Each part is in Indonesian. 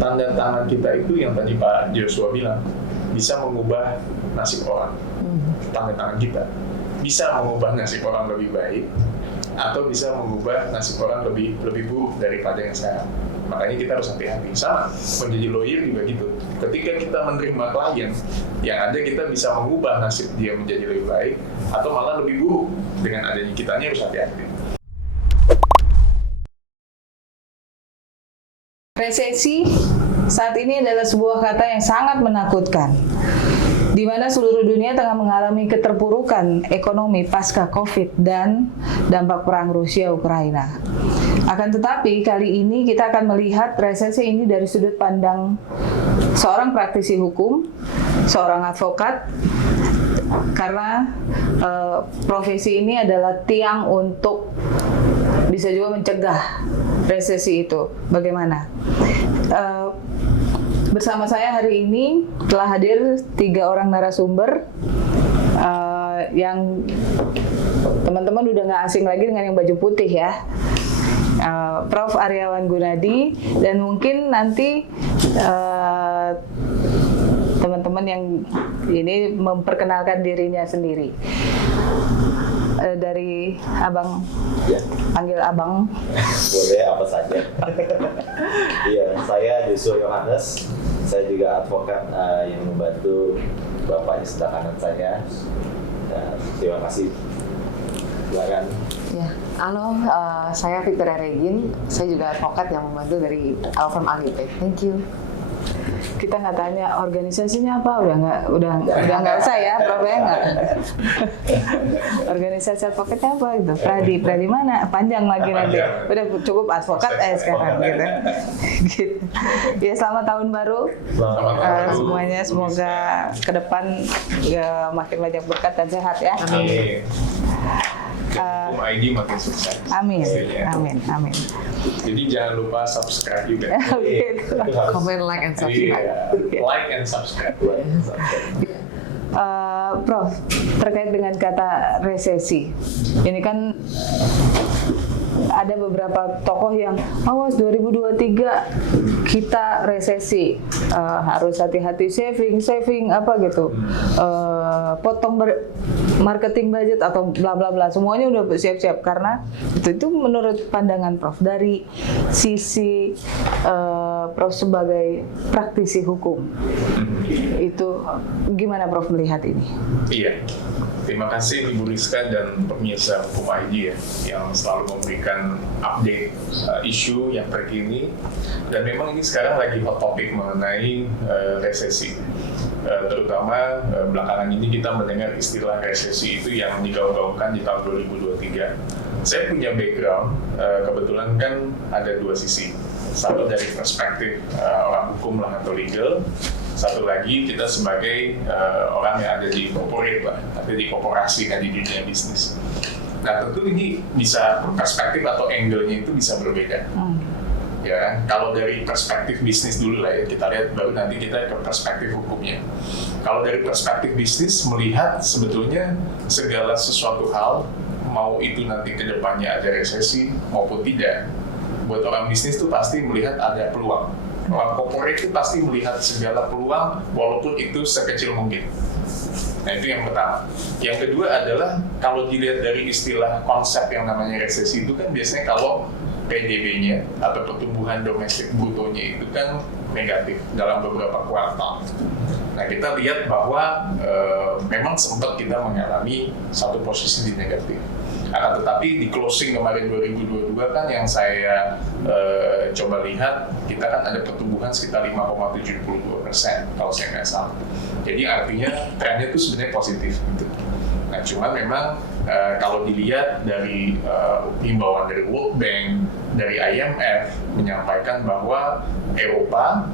tanda tangan kita itu yang tadi Pak Joshua bilang bisa mengubah nasib orang. Tanda tangan kita bisa mengubah nasib orang lebih baik atau bisa mengubah nasib orang lebih buruk daripada yang sekarang. Makanya kita harus hati-hati. Sama, menjadi lawyer juga gitu. Ketika kita menerima klien, yang ada kita bisa mengubah nasib dia menjadi lebih baik atau malah lebih buruk. Dengan adanya kitanya harus hati-hati. Resesi saat ini adalah sebuah kata yang sangat menakutkan, di mana seluruh dunia tengah mengalami keterpurukan ekonomi pasca COVID dan dampak perang Rusia-Ukraina. Akan tetapi, kali ini kita akan melihat resesi ini dari sudut pandang seorang praktisi hukum, seorang advokat, karena profesi ini adalah tiang untuk bisa juga mencegah resesi itu. Bagaimana? Bersama saya hari ini telah hadir 3 orang narasumber yang teman-teman udah nggak asing lagi dengan yang baju putih ya. Prof. Aryawan Gunadi, dan mungkin nanti teman-teman yang ini memperkenalkan dirinya sendiri. Dari Abang, ya. Panggil Abang. Boleh apa saja. Iya, saya Joshua Yohanes. Saya juga advokat yang membantu Bapak di sebelah kanan saya. Terima kasih. Silakan. Ya, halo, saya Victoria Regin. Saya juga advokat yang membantu dari Alfam Agip. Thank you. Kita nggak tanya organisasinya apa, udah nggak usah ya, Prof ya nggak. Organisasi advokatnya apa gitu, Pradi mana, panjang lagi nanti. Udah cukup advokat sekarang gitu. Gitu. Ya, selamat tahun baru semuanya, semoga ke depan ya, makin banyak berkat dan sehat ya. Amin. Hukum ID makin sukses. Amin. Amin. Jadi jangan lupa subscribe juga. Comment, like, and subscribe. Like and subscribe. Prof, terkait dengan kata resesi, ini kan ada beberapa tokoh yang awas 2023 kita resesi, harus hati-hati saving apa gitu, potong marketing budget atau bla bla bla, semuanya udah siap-siap karena itu menurut pandangan Prof dari sisi Prof sebagai praktisi hukum, itu gimana Prof melihat ini? Iya, terima kasih Ibu Rizka dan pemirsa Hukum ID ya, yang selalu memberikan update isu yang terkini. Dan memang ini sekarang lagi hot topic mengenai resesi. Terutama belakangan ini kita mendengar istilah resesi itu yang digaung-gaungkan di tahun 2023. Saya punya background, kebetulan kan ada 2 sisi. Satu dari perspektif orang hukum lah atau legal, satu lagi kita sebagai orang yang ada di corporate lah, ada di korporasi kan di dunia bisnis. Nah tentu ini bisa perspektif atau angle-nya itu bisa berbeda. Ya, kalau dari perspektif bisnis dulu lah ya, kita lihat baru nanti kita ke perspektif hukumnya. Kalau dari perspektif bisnis melihat sebetulnya segala sesuatu hal, mau itu nanti ke depannya ada resesi maupun tidak, buat orang bisnis tuh pasti melihat ada peluang. Orang corporate itu pasti melihat segala peluang walaupun itu sekecil mungkin. Nah itu yang pertama. Yang kedua adalah kalau dilihat dari istilah konsep yang namanya resesi itu kan biasanya kalau PDB-nya atau pertumbuhan domestik brutonya itu kan negatif dalam beberapa kuartal. Nah kita lihat bahwa memang sempat kita mengalami satu posisi di negatif. Akan tetapi di closing kemarin 2022 kan yang saya coba lihat, kita kan ada pertumbuhan sekitar 5,72% kalau saya nggak salah. Jadi artinya trennya itu sebenarnya positif gitu. Nah cuman memang kalau dilihat dari himbauan dari World Bank, dari IMF menyampaikan bahwa Eropa,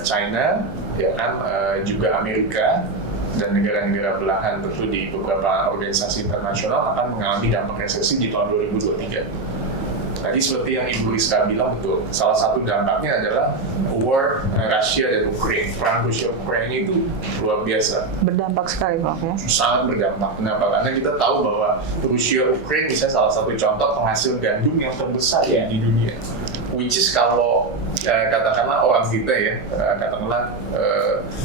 China, ya kan, juga Amerika dan negara-negara belahan tentu di beberapa organisasi internasional akan mengalami dampak resesi di tahun 2023. Tadi seperti yang Ibu Rizka bilang betul, salah satu dampaknya adalah war Rusia dan Ukraina. Perang Rusia-Ukraina itu luar biasa. Berdampak sekali Prof ya? Sangat berdampak. Kenapa? Karena kita tahu bahwa Rusia-Ukraina misalnya salah satu contoh penghasil gandum yang terbesar ya di dunia. Which is kalau katakanlah orang kita ya, katakanlah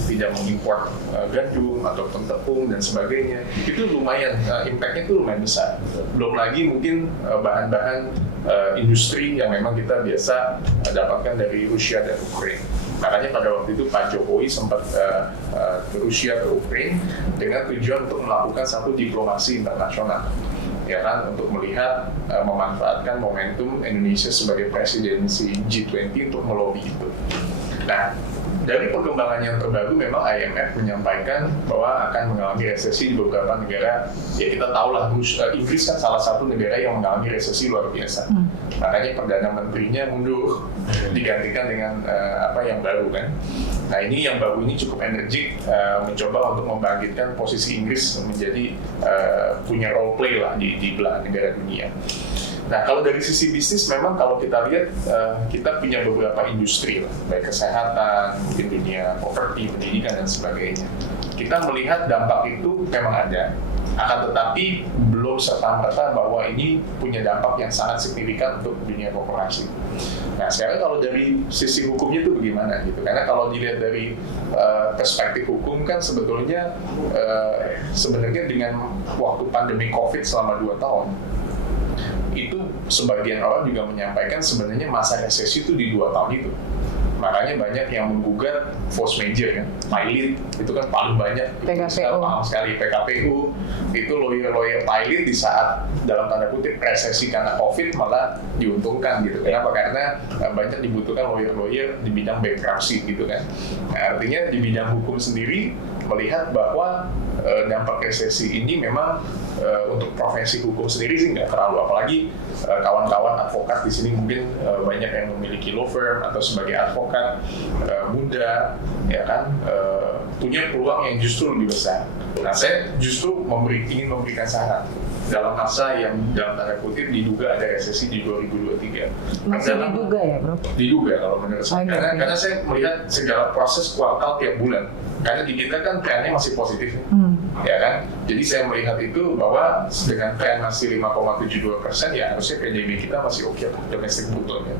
tidak mengimpor gandum ataupun tepung dan sebagainya, itu lumayan, impact-nya itu lumayan besar. Belum lagi mungkin bahan-bahan industri yang memang kita biasa dapatkan dari Rusia dan Ukraina. Makanya pada waktu itu Pak Jokowi sempat ke Rusia, ke Ukraina dengan tujuan untuk melakukan satu diplomasi internasional, ya kan, untuk melihat memanfaatkan momentum Indonesia sebagai presidensi G20 untuk melobi itu. Nah, dari perkembangan yang terbaru memang IMF menyampaikan bahwa akan mengalami resesi di beberapa negara. Ya kita tahu lah, Inggris kan salah satu negara yang mengalami resesi luar biasa. Makanya Perdana Menterinya mundur, digantikan dengan apa yang baru kan. Nah ini yang baru ini cukup energik, mencoba untuk membangkitkan posisi Inggris menjadi punya role play lah di belahan negara dunia. Nah kalau dari sisi bisnis memang kalau kita lihat kita punya beberapa industri lah, baik kesehatan, mungkin dunia properti, pendidikan dan sebagainya. Kita melihat dampak itu memang ada, akan tetapi belum serta-merta bahwa ini punya dampak yang sangat signifikan untuk dunia korporasi. Nah sekarang kalau dari sisi hukumnya itu bagaimana gitu? Karena kalau dilihat dari perspektif hukum kan sebetulnya sebenarnya dengan waktu pandemi COVID selama 2 tahun, itu sebagian orang juga menyampaikan sebenarnya masa resesi itu di 2 tahun itu. Makanya banyak yang menggugat force majeure kan, pilot itu kan paling banyak. PKPU. Paham sekali PKPU itu lawyer pilot di saat dalam tanda kutip resesi karena COVID malah diuntungkan gitu. Kenapa? Karena banyak dibutuhkan lawyer di bidang bankruptcy gitu kan. Nah, artinya di bidang hukum sendiri melihat bahwa dampak resesi ini memang untuk profesi hukum sendiri sih nggak terlalu, apalagi kawan-kawan advokat di sini mungkin banyak yang memiliki law firm atau sebagai advokat muda, ya kan, punya peluang yang justru lebih besar. Nah, saya justru ingin memberikan saran dalam masa yang dalam tanda kutip diduga ada resesi di 2023. Masih diduga ya, Bro? Diduga kalau menurut saya. Karena saya melihat segala proses kuartal tiap bulan. Karena di kita kan trennya masih positif, ya kan? Jadi saya melihat itu bahwa dengan tren masih 5,72%, ya harusnya PDB kita masih oke lah, domestic brutalnya.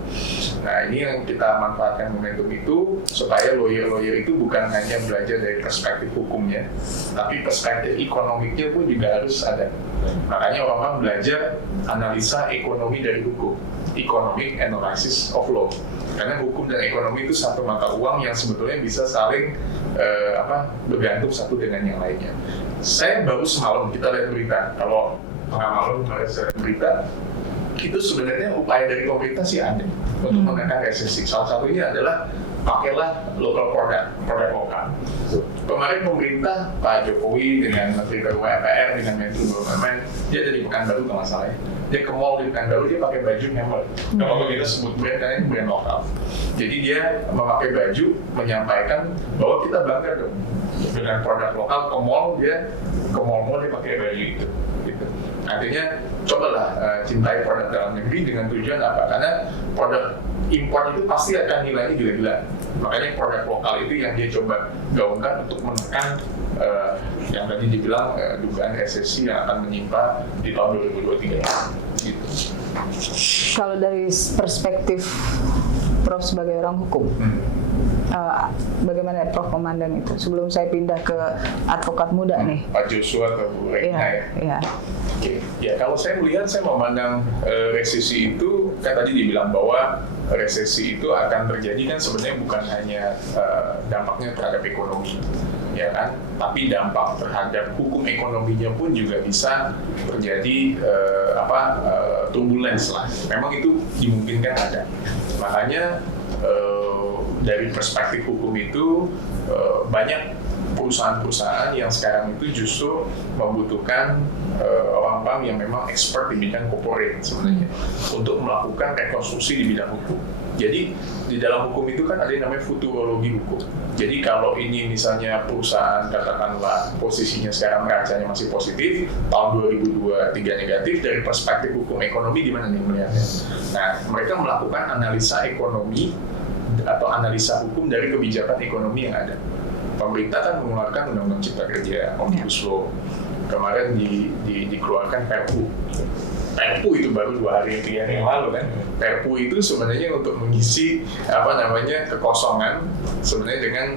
Nah ini yang kita manfaatkan momentum itu supaya lawyer-lawyer itu bukan hanya belajar dari perspektif hukumnya, tapi perspektif ekonomiknya pun juga harus ada. Makanya orang-orang belajar analisa ekonomi dari hukum, economic analysis of law. Karena hukum dan ekonomi itu satu mata uang yang sebetulnya bisa saling bergantung satu dengan yang lainnya. Saya baru semalam kita lihat berita, kalau tengah malam saya lihat berita, itu sebenarnya upaya dari pemerintah sih ada untuk menekan resesi. Salah satunya adalah pakailah local produk lokal. Kemarin pemerintah Pak Jokowi dengan Menteri PUPR dengan Menteri BUMN, dia dari Pekanbaru kalau nggak salah ya. Dia ke mall di Pekanbaru, dia pakai baju Hammer. Kalau kita sebut brand, karena ini brand lokal. Jadi dia memakai baju, menyampaikan bahwa kita bangga dong dengan produk lokal. Ke mall dia pakai baju itu. Gitu. Artinya cobalah cintai produk dalam negeri dengan tujuan apa? Karena produk impor itu pasti akan nilainya gila-gila. Makanya produk lokal itu yang dia coba gaungkan untuk menekan yang tadi dibilang dugaan resesi yang akan menimpa di tahun 2023 gitu. Kalau dari perspektif Prof sebagai orang hukum, bagaimana Prof memandang itu? Sebelum saya pindah ke advokat muda nih. Pak Joshua atau Bu Retna ya. Iya. Oke. Ya kalau saya melihat, saya memandang resesi itu kan tadi dibilang bahwa resesi itu akan terjadi kan sebenarnya bukan hanya dampaknya terhadap ekonomi, ya kan, tapi dampak terhadap hukum ekonominya pun juga bisa terjadi turbulence lah. Memang itu dimungkinkan ada. Makanya dari perspektif hukum itu banyak perusahaan-perusahaan yang sekarang itu justru membutuhkan orang-orang yang memang expert di bidang corporate sebenarnya untuk melakukan rekonstruksi di bidang hukum. Jadi di dalam hukum itu kan ada yang namanya futurologi hukum. Jadi kalau ini misalnya perusahaan katakanlah posisinya sekarang ngeracanya masih positif, tahun 2023 negatif, dari perspektif hukum ekonomi gimana nih melihatnya? Nah, mereka melakukan analisa ekonomi atau analisa hukum dari kebijakan ekonomi yang ada. Pemerintah kan mengeluarkan Undang-Undang Cipta Kerja, Omnibus Law. Kemarin dikeluarkan Perpu. Perpu itu baru 2 hari 3 hari yang lalu kan. Perpu itu sebenarnya untuk mengisi kekosongan sebenarnya dengan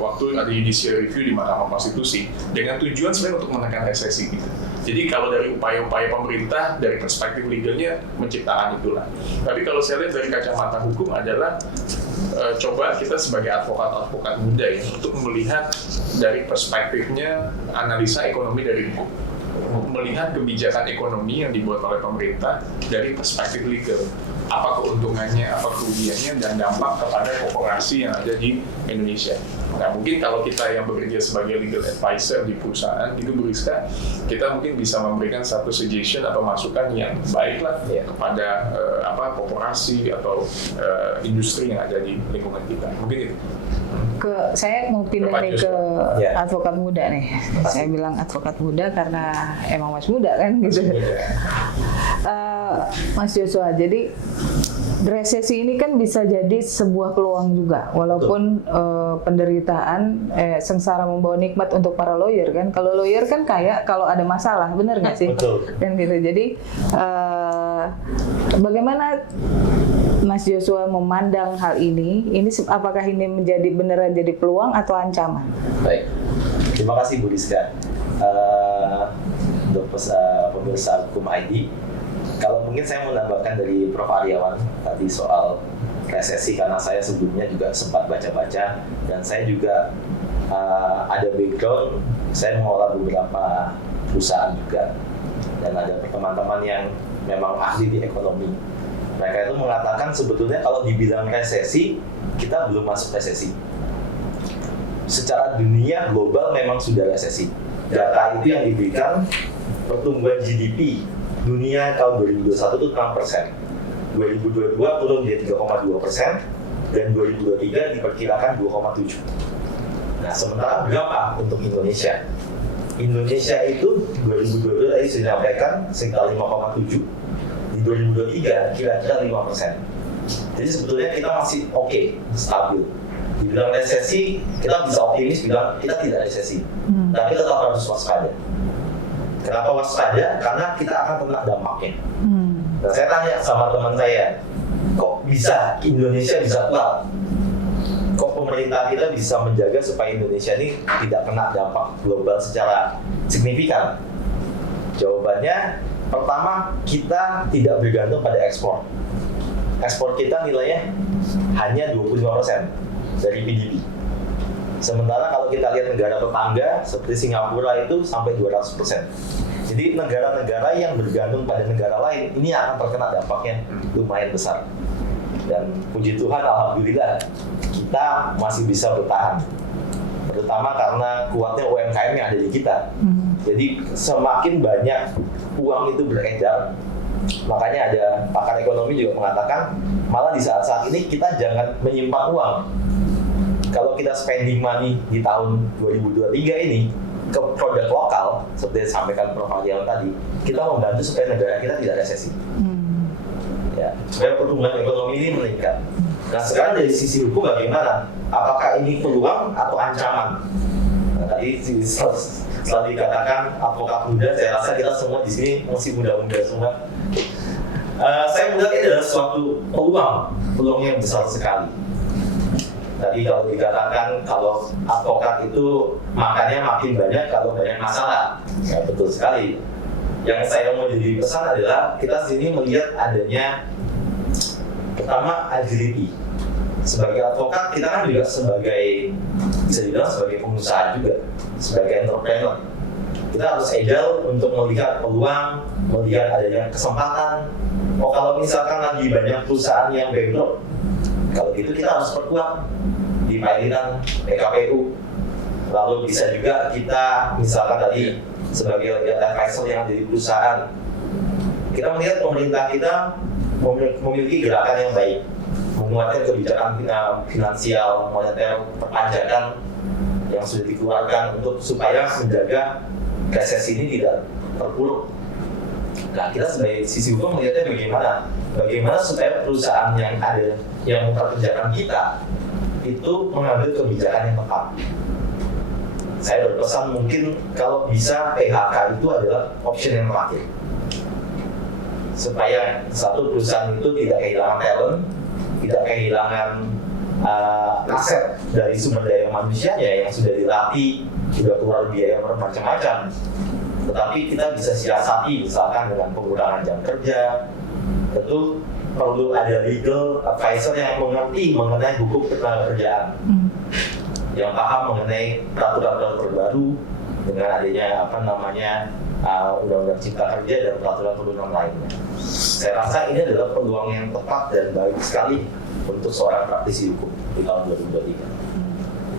waktu ada judicial review di Mahkamah Konstitusi dengan tujuan sebenarnya untuk menekan resesi gitu. Jadi kalau dari upaya-upaya pemerintah dari perspektif legalnya menciptakan itulah. Tapi kalau saya lihat dari kacamata hukum adalah coba kita sebagai advokat muda ya untuk melihat dari perspektifnya analisa ekonomi dari hukum, melihat kebijakan ekonomi yang dibuat oleh pemerintah dari perspektif legal, apa keuntungannya, apa kerugiannya, dan dampak kepada korporasi yang ada di Indonesia. Nah mungkin kalau kita yang bekerja sebagai legal advisor di perusahaan itu Bu Rizka, kita mungkin bisa memberikan satu suggestion atau masukan yang baiklah kepada korporasi atau industri yang ada di lingkungan kita. Mungkin itu. Saya mau pindah nih ke advokat muda nih. Saya bilang advokat muda karena emang Mas muda kan gitu. Mas Joshua, jadi resesi ini kan bisa jadi sebuah peluang juga, walaupun penderitaan sengsara membawa nikmat untuk para lawyer kan. Kalau lawyer kan kayak kalau ada masalah, bener nggak sih? Betul. Kan gitu. Jadi bagaimana Mas Joshua memandang hal ini? Apakah ini beneran jadi peluang atau ancaman? Baik, terima kasih Bu Rizka. Untuk pemirsa Hukum ID, kalau mungkin saya menambahkan dari Prof. Aryawan tadi soal resesi, karena saya sebelumnya juga sempat baca-baca dan saya juga ada background, saya mengelola beberapa perusahaan juga dan ada teman-teman yang memang ahli di ekonomi. Mereka itu mengatakan sebetulnya kalau dibilang resesi, kita belum masuk resesi. Secara dunia global memang sudah resesi. Data itu yang diberikan pertumbuhan GDP dunia tahun 2021 itu 6%. 2022 turun jadi 3,2% dan 2023 diperkirakan 2,7%. Nah, sementara berapa untuk Indonesia? Indonesia itu 2022 tadi sudah disampaikan sekitar 5,7%. Di 2023 kira-kira 5%. Jadi sebetulnya kita masih oke, stabil. Dibilang resesi, kita bisa optimis bilang kita tidak resesi. Tapi tetap harus waspada. Kenapa waspada? Karena kita akan kena dampaknya. Nah, saya tanya sama teman saya, kok bisa Indonesia bisa kuat? Kok pemerintah kita bisa menjaga supaya Indonesia ini tidak kena dampak global secara signifikan? Jawabannya, pertama, kita tidak bergantung pada ekspor. Ekspor kita nilainya hanya 25% dari PDB. Sementara kalau kita lihat negara tetangga seperti Singapura itu sampai 200%. Jadi negara-negara yang bergantung pada negara lain ini akan terkena dampaknya lumayan besar. Dan puji Tuhan, alhamdulillah kita masih bisa bertahan. Terutama karena kuatnya UMKM yang ada di kita. Jadi semakin banyak uang itu beredar, makanya ada pakar ekonomi juga mengatakan malah di saat-saat ini kita jangan menyimpan uang. Kalau kita spending money di tahun 2023 ini ke produk lokal, seperti yang disampaikan Prof. Aryawan tadi, kita membantu supaya negara kita tidak resesi. Ya, supaya pertumbuhan ekonomi ini meningkat. Nah, sekarang dari sisi hukum bagaimana? Apakah ini peluang atau ancaman? Nah, tadi setelah dikatakan advokat muda, saya rasa kita semua di sini masih muda-muda semua. Saya melihat ini adalah suatu peluang yang besar sekali. Tadi kalau dikatakan kalau advokat itu makannya makin banyak kalau banyak masalah, ya betul sekali. Yang saya mau jadi pesan adalah kita sini melihat adanya pertama agility. Sebagai advokat kita kan juga sebagai bisa dibilang sebagai pengusaha juga, sebagai entrepreneur. Kita harus agile untuk melihat peluang, melihat adanya kesempatan. Oh, kalau misalkan lagi banyak perusahaan yang bankrupt, kalau gitu kita harus perkuat di pilihan PKPU. Lalu bisa juga kita misalkan tadi sebagai legal advisor yang ada di perusahaan, kita melihat pemerintah kita memiliki gerakan yang baik, menguatkan kebijakan finansial, moneter, perpajakan yang sudah dikeluarkan untuk supaya menjaga resesi ini tidak terpuruk. Nah, kita sebagai sisi hukum melihatnya bagaimana supaya perusahaan yang ada yang memperkerjakan kita itu mengambil kebijakan yang tepat. Saya berpesan mungkin kalau bisa PHK itu adalah option yang terakhir. supaya satu perusahaan itu tidak kehilangan talent, tidak kehilangan aset dari sumber daya manusianya yang sudah dilatih, sudah keluar biaya macam-macam. Tetapi kita bisa siasati misalkan dengan pengurangan jam kerja. Tentu perlu ada legal advisor yang mengerti mengenai hukum ketenagakerjaan, yang paham mengenai peraturan terbaru dengan adanya undang-undang cipta kerja dan peraturan lainnya. Saya rasa ini adalah peluang yang tepat dan baik sekali untuk seorang praktisi hukum di tahun 2023.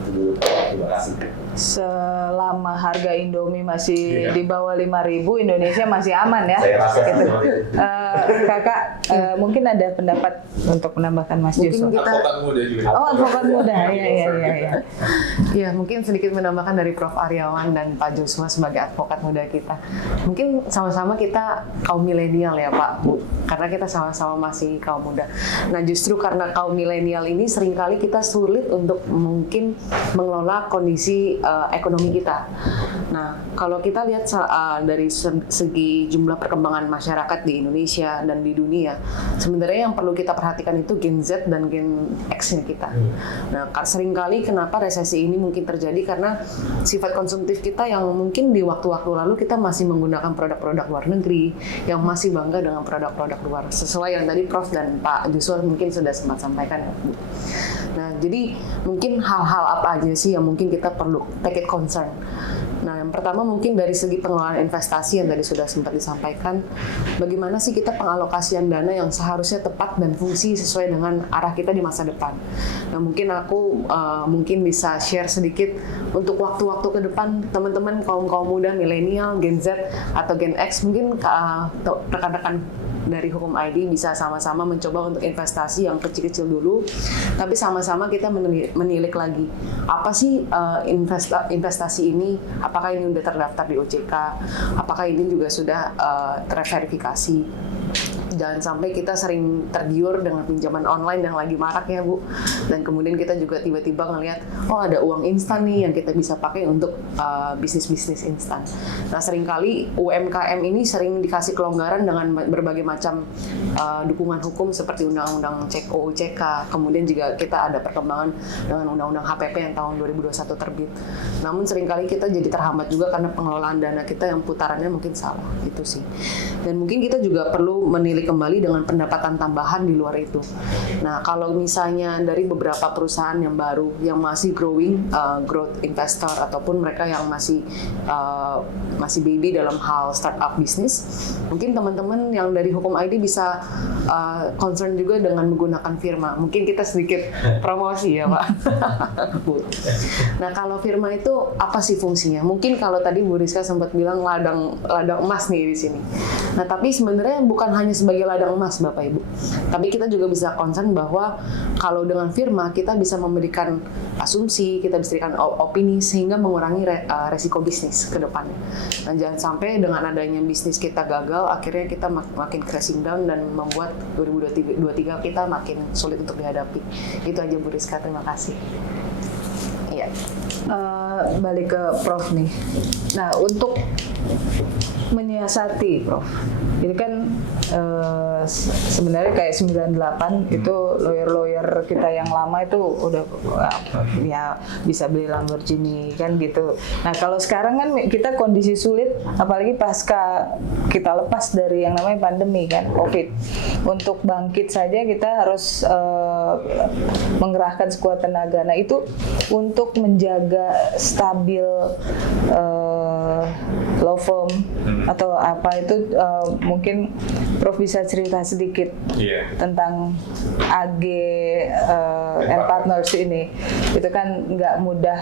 Itu dulu, terima kasih. Selama harga Indomie masih di bawah 5.000, Indonesia masih aman ya. Saya rasa gitu. itu. Kakak mungkin ada pendapat untuk menambahkan Mas Joshua. Advokat muda juga. Oh, advokat muda, iya. Ya, mungkin sedikit menambahkan dari Prof. Aryawan dan Pak Joshua sebagai advokat muda kita. Mungkin sama-sama kita kaum milenial ya Pak, Bu. Karena kita sama-sama masih kaum muda. Nah, justru karena kaum milenial ini seringkali kita sulit untuk mungkin mengelola kondisi ekonomi kita. Nah, kalau kita lihat dari segi jumlah perkembangan masyarakat di Indonesia dan di dunia, sebenarnya yang perlu kita perhatikan itu Gen Z dan Gen X-nya kita. Nah, seringkali kenapa resesi ini mungkin terjadi karena sifat konsumtif kita yang mungkin di waktu-waktu lalu kita masih menggunakan produk-produk luar negeri, yang masih bangga dengan produk-produk luar. Sesuai yang tadi Prof dan Pak Joshua mungkin sudah sempat sampaikan ya, Bu. Nah, jadi mungkin hal-hal apa aja sih yang mungkin kita perlu take it concern. Nah, yang pertama mungkin dari segi pengelolaan investasi yang tadi sudah sempat disampaikan, bagaimana sih kita pengalokasian dana yang seharusnya tepat dan fungsi sesuai dengan arah kita di masa depan. Nah, mungkin aku mungkin bisa share sedikit untuk waktu-waktu ke depan teman-teman kaum muda, milenial, Gen Z atau Gen X, mungkin rekan-rekan dari Hukum ID bisa sama-sama mencoba untuk investasi yang kecil-kecil dulu, tapi sama-sama kita menilik lagi apa sih investasi ini, apakah ini sudah terdaftar di OJK, apakah ini juga sudah terverifikasi. Jangan sampai kita sering tergiur dengan pinjaman online yang lagi marak ya Bu, dan kemudian kita juga tiba-tiba ngelihat oh ada uang instan nih yang kita bisa pakai untuk bisnis-bisnis instan. Nah, seringkali UMKM ini sering dikasih kelonggaran dengan berbagai macam dukungan hukum seperti Undang-Undang OJK, kemudian juga kita ada perkembangan dengan Undang-Undang HPP yang tahun 2021 terbit. Namun seringkali kita jadi terhambat juga karena pengelolaan dana kita yang putarannya mungkin salah, itu sih. Dan mungkin kita juga perlu menilik kembali dengan pendapatan tambahan di luar itu. Nah, kalau misalnya dari beberapa perusahaan yang baru, yang masih growing, growth investor ataupun mereka yang masih baby dalam hal startup bisnis, mungkin teman-teman yang dari Hukum ID bisa concern juga dengan menggunakan firma. Mungkin kita sedikit promosi ya Pak. Nah, kalau firma itu apa sih fungsinya? Mungkin kalau tadi Bu Rizka sempat bilang ladang emas nih di sini. Nah, tapi sebenarnya bukan hanya sebagai ladang emas Bapak Ibu. Tapi kita juga bisa concern bahwa kalau dengan firma kita bisa memberikan asumsi, kita bisa berikan opini sehingga mengurangi resiko bisnis ke depannya. Nah, jangan sampai dengan adanya bisnis kita gagal, akhirnya kita makin crashing down dan membuat 2023 kita makin sulit untuk dihadapi. Itu aja Bu Rizka, terima kasih. Iya. Balik ke Prof nih. Nah, untuk menyiasati Prof, ini kan sebenarnya kayak 98 itu lawyer kita yang lama itu udah ya bisa beli Lamborghini kan gitu. Nah, kalau sekarang kan kita kondisi sulit, apalagi pasca kita lepas dari yang namanya pandemi kan, COVID. Untuk bangkit saja kita harus mengerahkan sekuat tenaga. Nah, itu untuk menjaga stabil law firm atau apa itu, mungkin Prof bisa cerita sedikit tentang AG and Partners ini. Itu kan nggak mudah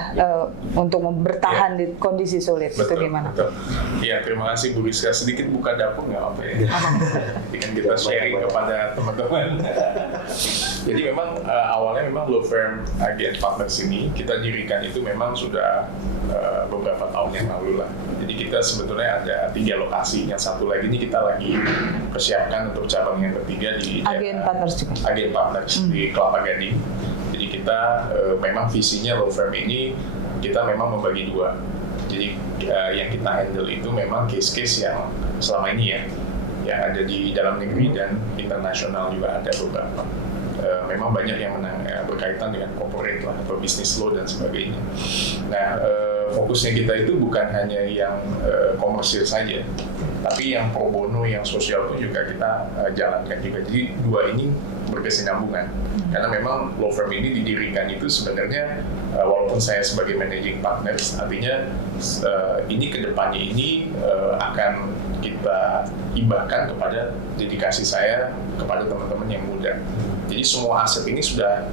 untuk bertahan di kondisi sulit. Betul, itu gimana? Betul. Ya, terima kasih Bu Rizka. Sedikit buka dapur nggak apa ya? Dengan kita sharing kepada teman-teman. Jadi memang awalnya memang law firm AG and Partners ini kita dirikan itu memang sudah beberapa tahun yang lalu lah. Jadi kita sebetulnya ada 3 lokasi. Yang satu lagi ini kita lagi persiapkan untuk cabang yang ketiga di Agen Partners juga. Agen Partners di Kelapa Gading. Jadi kita memang visinya law firm ini kita memang membagi 2. Jadi yang kita handle itu memang case-case yang selama ini ya yang ada di dalam negeri dan internasional juga ada beberapa. Memang banyak yang berkaitan dengan corporate lah atau business law dan sebagainya. Nah, fokusnya kita itu bukan hanya yang komersil saja, tapi yang pro bono, yang sosial pun juga kita jalankan juga. Jadi dua ini berkesinambungan. Karena memang law firm ini didirikan itu sebenarnya walaupun saya sebagai managing partner, artinya ini kedepannya ini akan kita hibahkan kepada dedikasi saya kepada teman-teman yang muda. Jadi semua aset ini sudah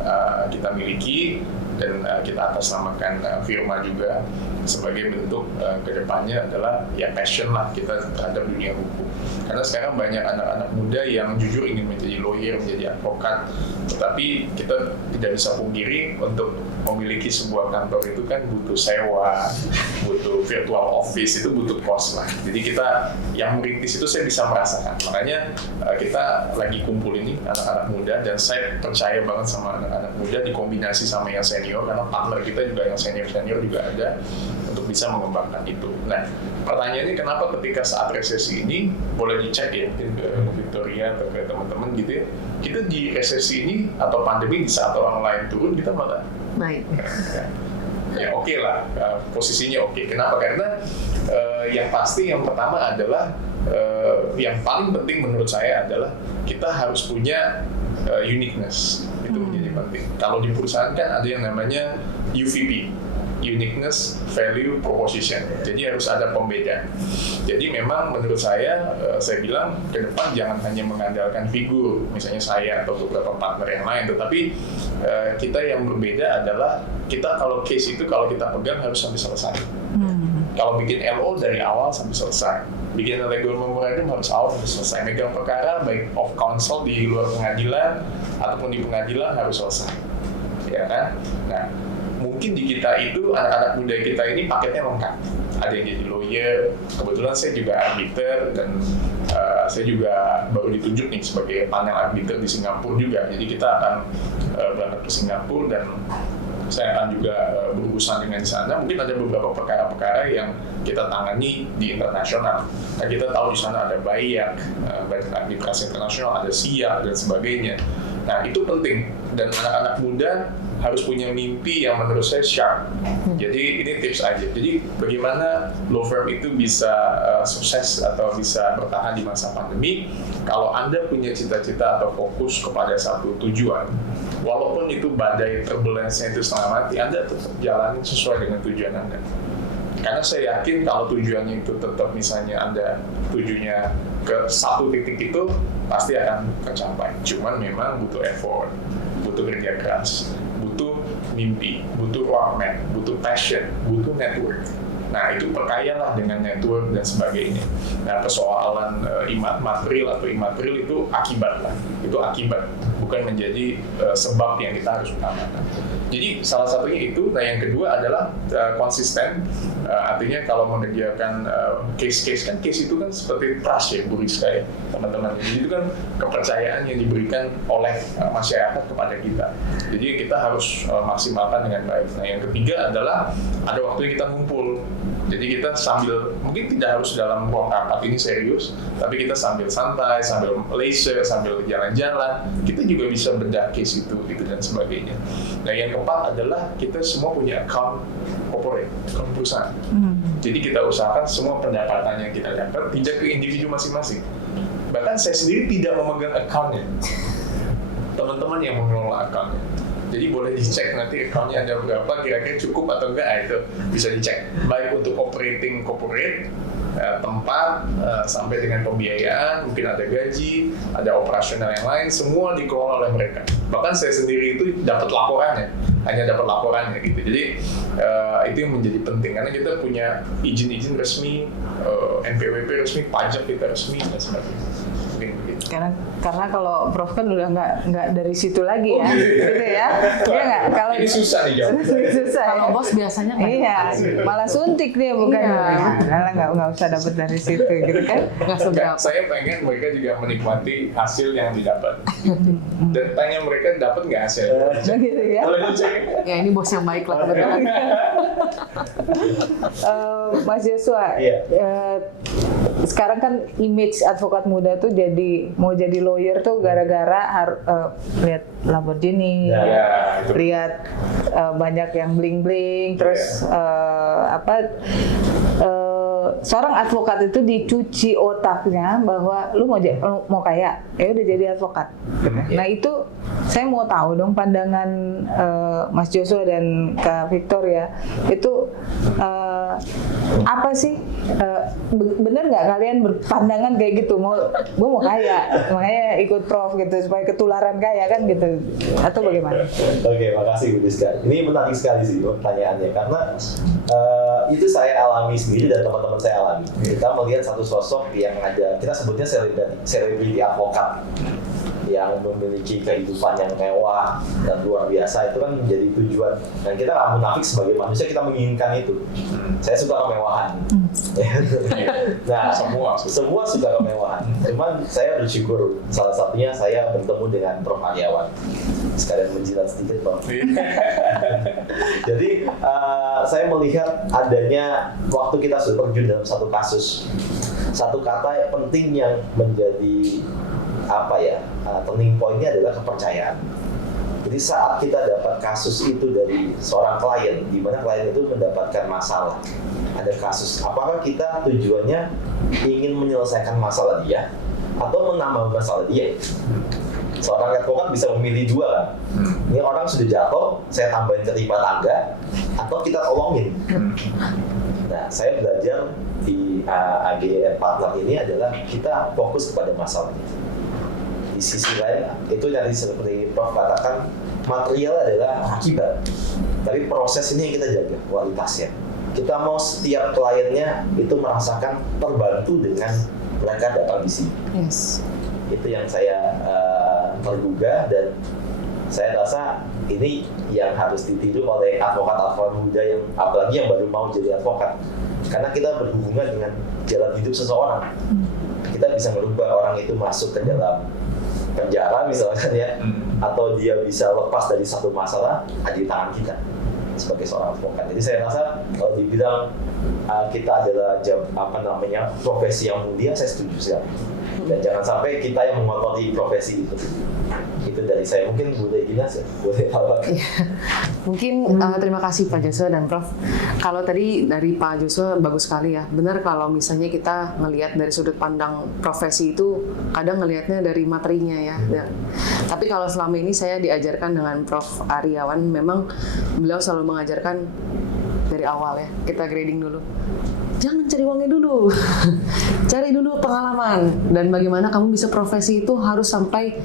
kita miliki dan kita atasnamakan firma juga sebagai bentuk kedepannya adalah ya passion lah kita terhadap dunia hukum. Karena sekarang banyak anak-anak muda yang jujur ingin menjadi lawyer, menjadi advokat, tetapi kita tidak bisa pungkiri untuk memiliki sebuah kantor itu kan butuh sewa, butuh virtual office, itu butuh cost lah. Jadi kita yang merintis itu saya bisa merasakan. Makanya kita lagi kumpul ini anak-anak muda dan saya percaya banget sama anak-anak muda dikombinasi sama yang senior karena partner kita juga yang senior-senior juga ada untuk bisa mengembangkan itu. Nah, pertanyaannya kenapa ketika saat resesi ini boleh dicek ya mungkin ke Victoria atau ke teman-teman gitu ya, kita di resesi ini atau pandemi di saat orang lain turun kita malah Baik. ya oke lah, posisinya oke. Kenapa? Karena yang pasti yang pertama adalah yang paling penting menurut saya adalah kita harus punya uniqueness, itu menjadi penting. Kalau di perusahaan kan ada yang namanya UVP, uniqueness, value, proposition. Jadi harus ada pembeda. Jadi memang menurut saya bilang ke depan jangan hanya mengandalkan figur, misalnya saya atau beberapa partner yang lain, tetapi kita yang berbeda adalah kita kalau case itu kalau kita pegang harus sampai selesai. Kalau bikin LO dari awal sampai selesai, bikin legal memorandum harus awal sampai selesai, megang perkara baik of counsel di luar pengadilan ataupun di pengadilan harus selesai, ya kan? Nah, mungkin di kita itu anak-anak muda kita ini paketnya lengkap. Ada yang jadi lawyer, kebetulan saya juga arbiter dan saya juga baru ditunjuk nih sebagai panel arbiter di Singapura juga. Jadi kita akan berangkat ke Singapura dan saya akan juga berurusan dengan di sana. Mungkin ada beberapa perkara-perkara yang kita tangani di internasional. Nah, kita tahu di sana ada BAIAC, Badan Arbitrasi Internasional, ada SIA dan sebagainya. Nah, itu penting dan anak-anak muda harus punya mimpi yang menurut saya sharp. Jadi ini tips aja. Jadi bagaimana law firm itu bisa sukses atau bisa bertahan di masa pandemi kalau Anda punya cita-cita atau fokus kepada satu tujuan. Walaupun itu badai turbulence-nya itu setengah mati, Anda tetap jalanin sesuai dengan tujuan Anda. Karena saya yakin kalau tujuannya itu tetap misalnya Anda tujuannya ke satu titik itu pasti akan tercapai. Cuman memang butuh effort, butuh kerja keras, butuh mimpi, butuh roadmap, butuh passion, butuh network. Nah, itu perkayalah dengan network dan sebagainya. Nah, persoalan material atau imaterial itu akibat lah. Itu akibat, bukan menjadi sebab yang kita harus utamakan. Jadi salah satunya itu. Nah, yang kedua adalah konsisten. Artinya kalau mengerjakan case-case kan case itu kan seperti trust ya, Bu Rizka ya, teman-teman. Jadi itu kan kepercayaan yang diberikan oleh masyarakat kepada kita. Jadi kita harus maksimalkan dengan baik. Nah, yang ketiga adalah ada waktunya kita ngumpul. Jadi kita sambil, mungkin tidak harus dalam ruang rapat ini serius, tapi kita sambil santai, sambil leisure, sambil jalan-jalan, kita juga bisa bedah case itu dan sebagainya. Nah, yang keempat adalah kita semua punya account corporate, account perusahaan. Jadi kita usahakan semua pendapatan yang kita dapat tidak ke individu masing-masing. Bahkan saya sendiri tidak memegang account-nya. Teman-teman yang mengelola account-nya. Jadi boleh dicek nanti account-nya ada berapa, kira-kira cukup atau enggak, itu bisa dicek. Baik untuk operating corporate, tempat, sampai dengan pembiayaan, mungkin ada gaji, ada operasional yang lain, semua dikelola oleh mereka. Bahkan saya sendiri itu dapat laporannya, hanya dapat laporannya gitu. Jadi itu yang menjadi penting, karena kita punya izin-izin resmi, NPWP resmi, pajak kita resmi, dan sebagainya. Karena kalau Prof kan udah nggak dari situ lagi ya, gitu ya. Iya nggak? Kalau ini susah nih jawab. Susah. Kalau bos biasanya kan. Iya, malah suntik dia bukan. Karena nggak usah dapat dari situ, gitu kan? Nggak seberapa. Saya pengen mereka juga menikmati hasil yang didapat. Dan tanya mereka dapat nggak hasil? Gitu ya. Kalau dicek. Ya ini bos yang baik lah kebetulan. Mas Joshua, Iya. sekarang kan image advokat muda tuh mau jadi lawyer tuh gara-gara lihat Lamborghini, Ya, itu. lihat banyak yang bling-bling, terus seorang advokat itu dicuci otaknya bahwa lu mau kaya, ya udah jadi advokat. Nah itu saya mau tahu dong pandangan Mas Joshua dan Kak Victor ya, itu apa sih, bener nggak kalian berpandangan kayak gitu, gue mau kaya, makanya ikut prof gitu supaya ketularan kaya kan gitu, atau bagaimana? Oke, makasih Bu Diska. Ini menarik sekali sih pertanyaannya, karena itu saya alami sendiri dan teman-teman saya alami. Kita melihat satu sosok yang ada, kita sebutnya selebriti advokat yang memiliki kehidupan yang mewah dan luar biasa, itu kan menjadi tujuan, dan kita nggak munafik sebagai manusia, kita menginginkan itu. Saya suka kemewahan. Nah, semua suka kemewahan. Cuman saya bersyukur, salah satunya saya bertemu dengan Prof. Aryawan. Sekalian menjilat sedikit, Prof. Jadi saya melihat adanya waktu kita sudah terjun dalam satu kasus, satu kata yang penting yang menjadi turning point-nya adalah kepercayaan. Jadi saat kita dapat kasus itu dari seorang klien, di mana klien itu mendapatkan masalah, ada kasus, apakah kita tujuannya ingin menyelesaikan masalah dia atau menambah masalah dia? Seorang advokat bisa memilih dua kan. Ini orang sudah jatuh, saya tambahin terima tangga, atau kita tolongin. Nah, saya belajar di AGN Partner ini adalah kita fokus kepada masalahnya. Di sisi lain, itu yang seperti Prof katakan, material adalah akibat. Tapi proses ini yang kita jaga, kualitasnya. Kita mau setiap kliennya itu merasakan terbantu dengan mereka datang di sini. Yes. Itu yang saya tergugah, dan saya rasa ini yang harus ditiru oleh advokat-advokat muda yang apalagi yang baru mau jadi advokat, karena kita berhubungan dengan jalan hidup seseorang. Kita bisa merubah orang itu masuk ke dalam penjara misalkan ya, atau dia bisa lepas dari satu masalah, ada di tangan kita sebagai seorang advokat. Jadi saya rasa kalau dibilang kita adalah profesi yang mulia, saya setuju sekali. Dan jangan sampai kita yang mengotori profesi itu. Itu dari saya. Mungkin Bu Regina boleh tambahkan. Mungkin terima kasih Pak Joshua dan Prof. Kalau tadi dari Pak Joshua bagus sekali ya. Benar kalau misalnya kita ngelihat dari sudut pandang profesi itu kadang ngelihatnya dari materinya ya. Tapi kalau selama ini saya diajarkan dengan Prof. Aryawan, memang beliau selalu mengajarkan dari awal ya. Kita grading dulu. Jangan cari uangnya dulu, cari dulu pengalaman dan bagaimana kamu bisa profesi itu harus sampai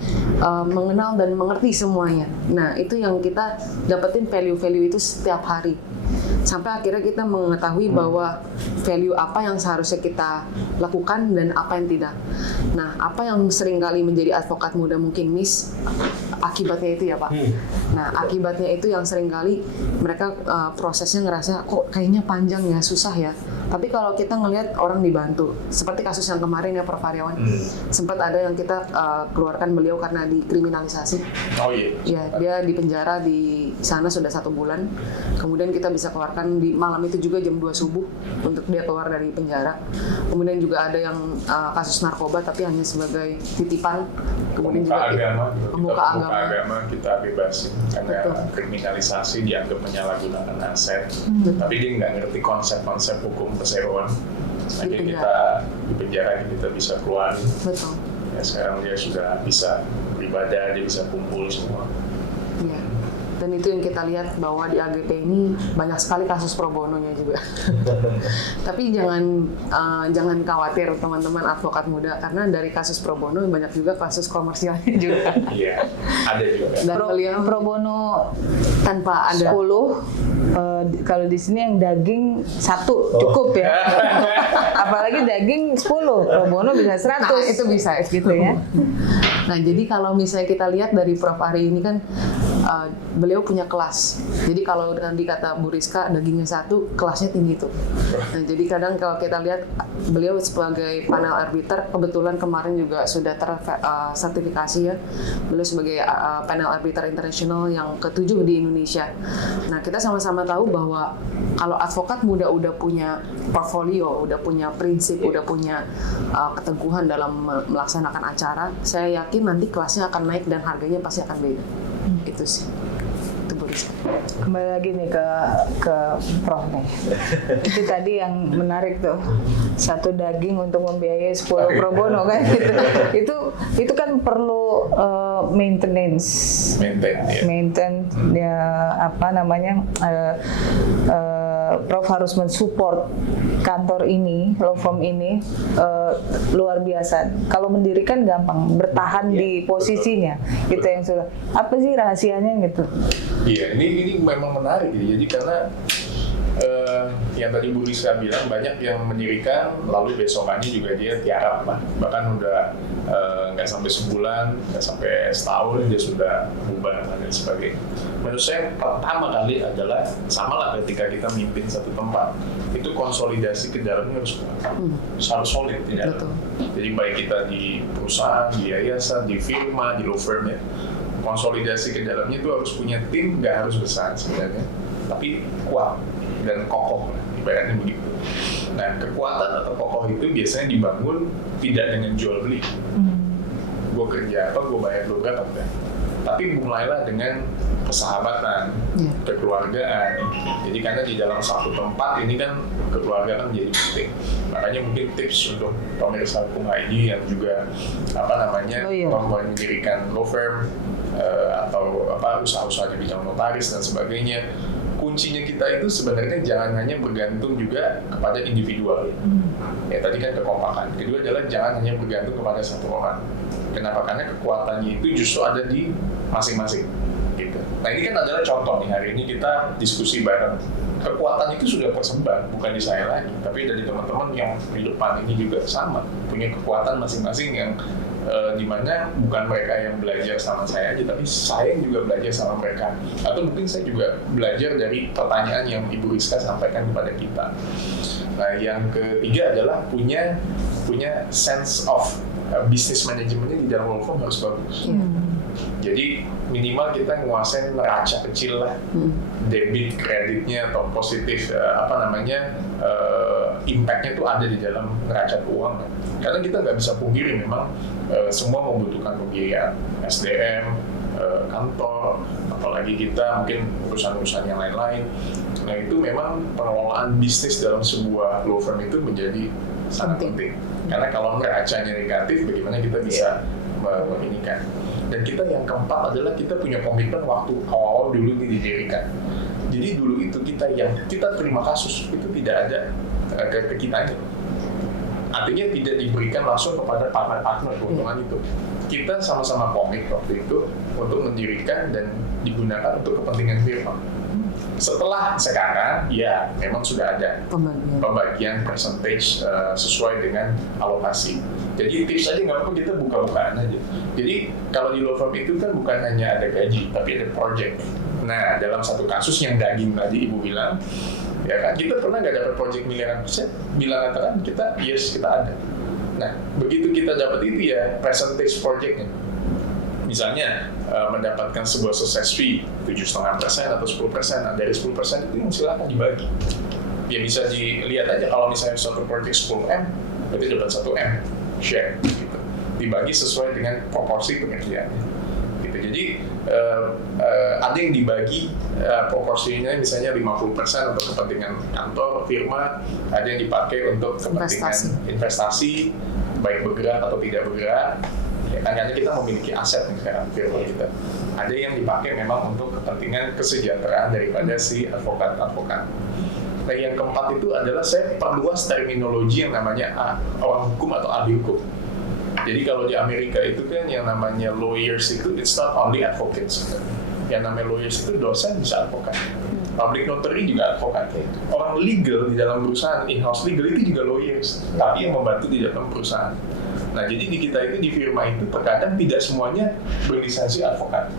mengenal dan mengerti semuanya. Nah itu yang kita dapetin value-value itu setiap hari. Sampai akhirnya kita mengetahui bahwa value apa yang seharusnya kita lakukan dan apa yang tidak. Nah, apa yang seringkali menjadi advokat muda mungkin miss, akibatnya itu ya Pak. Nah, akibatnya itu yang seringkali mereka prosesnya ngerasa kok kayaknya panjang ya, susah ya. Tapi kalau kita ngelihat orang dibantu, seperti kasus yang kemarin ya Prof. Aryawan, sempat ada yang kita keluarkan beliau karena dikriminalisasi. Oh iya. Ya, dia di penjara di sana sudah 1 bulan. Kemudian kita bisa keluarkan di malam itu juga jam 2 subuh untuk dia keluar dari penjara. Kemudian juga ada yang kasus narkoba tapi hanya sebagai titipan. Kemudian pemuka agama kita bebasin karena kriminalisasi dianggap menyalahgunakan aset. Tapi dia nggak ngerti konsep-konsep hukum perseroan. Akhirnya kita di penjara kita bisa keluar. Betul. Ya, sekarang dia sudah bisa beribadah, dia bisa kumpul semua. Iya. Dan itu yang kita lihat bahwa di AGP ini banyak sekali kasus pro bononya juga. Tapi jangan khawatir teman-teman advokat muda, karena dari kasus pro bono banyak juga kasus komersialnya juga. Iya, ada juga. Dan pro bono tanpa ada 10, kalau di sini yang daging 1 cukup ya. Apalagi daging 10, pro bono bisa 100. Nah, itu bisa gitu ya. Nah, jadi kalau misalnya kita lihat dari Prof. Ari ini kan beliau punya kelas. Jadi kalau dengan dikata Bu Rizka dagingnya satu, kelasnya tinggi tuh. Nah, jadi kadang kalau kita lihat beliau sebagai panel arbiter, kebetulan kemarin juga sudah tersertifikasi ya. Beliau sebagai panel arbiter internasional yang ke-7 di Indonesia. Nah, kita sama-sama tahu bahwa kalau advokat muda udah punya portfolio, udah punya prinsip, udah punya keteguhan dalam melaksanakan acara, saya yakin nanti kelasnya akan naik dan harganya pasti akan beda. Itu sih. Itu Bu Rizka. Kembali lagi nih ke Prof nih. Itu tadi yang menarik tuh. Satu daging untuk membiayai 10 pro bono kan gitu. Itu kan perlu maintenance. Maintain ya apa namanya? Prof harus mensupport kantor ini, law firm ini luar biasa. Kalau mendirikan gampang, bertahan di posisinya. Itu yang sudah. Apa sih rahasianya gitu? Iya, ini memang menarik ya. Jadi karena yang tadi Bu Rizka bilang banyak yang mendirikan lalu besokannya juga dia tiarap lah, bahkan udah nggak sampai sebulan, nggak sampai setahun dia sudah bubar dan sebagainya. Menurut saya pertama kali adalah sama lah ketika kita mimpin satu tempat, itu konsolidasi ke dalamnya harus solid di dalam. Jadi baik kita di perusahaan, di yayasan, di firma, di law firm ya, konsolidasi ke dalamnya itu harus punya tim, nggak harus besar sebenarnya, tapi kuat dan kokoh, ibaratnya begitu. Nah, kekuatan atau kokoh itu biasanya dibangun tidak dengan jual beli. Gue kerja apa, gue bayar lo berapa, tapi mulailah dengan persahabatan, kekeluargaan. Jadi karena di dalam satu tempat ini kan kekeluargaan menjadi penting. Makanya mungkin tips untuk pemirsa hukum ID yang juga mau mendirikan law firm atau usaha-usaha di bidang notaris dan sebagainya. Kuncinya kita itu sebenarnya jangan hanya bergantung juga kepada individual. Ya tadi kan kekompakan. Kedua adalah jangan hanya bergantung kepada satu orang. Kenapa? Karena kekuatannya itu justru ada di masing-masing. Gitu. Nah ini kan adalah contoh nih, hari ini kita diskusi bareng. Kekuatan itu sudah tersebar, bukan di saya lagi, tapi dari teman-teman yang di depan ini juga sama, punya kekuatan masing-masing yang dimana bukan mereka yang belajar sama saya aja, tapi saya juga belajar sama mereka. Atau mungkin saya juga belajar dari pertanyaan yang Ibu Rizka sampaikan kepada kita. Nah yang ketiga adalah punya sense of business manajemennya di dalam law firm harus bagus. Jadi minimal kita nguasain neraca kecil lah, debit kreditnya atau positif impactnya itu ada di dalam neraca keuangan. Karena kita nggak bisa pungkiri memang semua membutuhkan pembiayaan, SDM, kantor, apalagi kita mungkin urusan-urusan yang lain-lain. Nah itu memang pengelolaan bisnis dalam sebuah law firm itu menjadi sangat penting. Karena kalau neracanya negatif, bagaimana kita bisa meminikan. Dan kita yang keempat adalah kita punya komitmen waktu awal dulu ini didirikan. Jadi dulu itu kita terima kasus itu tidak ada ke kita aja. Artinya tidak diberikan langsung kepada partner keuntungan itu. Kita sama-sama komit waktu itu untuk mendirikan dan digunakan untuk kepentingan firma. Setelah sekarang, ya memang sudah ada pembagian percentage sesuai dengan alokasi. Jadi tips aja nggak apa-apa, kita buka-bukaan aja. Jadi kalau di law firm itu kan bukan hanya ada gaji, tapi ada project. Nah, dalam satu kasus yang daging tadi Ibu bilang, ya kan kita pernah nggak dapat project miliaran persen? Bilang kan kita yes kita ada. Nah, begitu kita dapat itu ya percentage projectnya. Misalnya mendapatkan sebuah success fee 7,5% atau 10%, nah dari 10% itu yang silakan dibagi. Ya bisa dilihat aja kalau misalnya suatu project 10M, berarti dapat 1M share gitu. Dibagi sesuai dengan proporsi pengerjaannya. Gitu. Jadi ada yang dibagi proporsinya misalnya 50% untuk kepentingan kantor, firma, ada yang dipakai untuk kepentingan investasi, baik bergerak atau tidak bergerak. Ya kan, karena kita memiliki aset nih sekarang firma kita. Ada yang dipakai memang untuk kepentingan kesejahteraan daripada si advokat-advokat. Nah yang keempat itu adalah saya perluas terminologi yang namanya orang hukum atau ahli hukum. Jadi kalau di Amerika itu kan yang namanya lawyers itu it's not only advocates. Yang namanya lawyers itu dosen bisa advokat. Public notary juga advokat. Orang legal di dalam perusahaan, in-house legal itu juga lawyers, tapi yang membantu di dalam perusahaan. Nah, jadi di kita itu di firma itu terkadang tidak semuanya berlisensi advokat,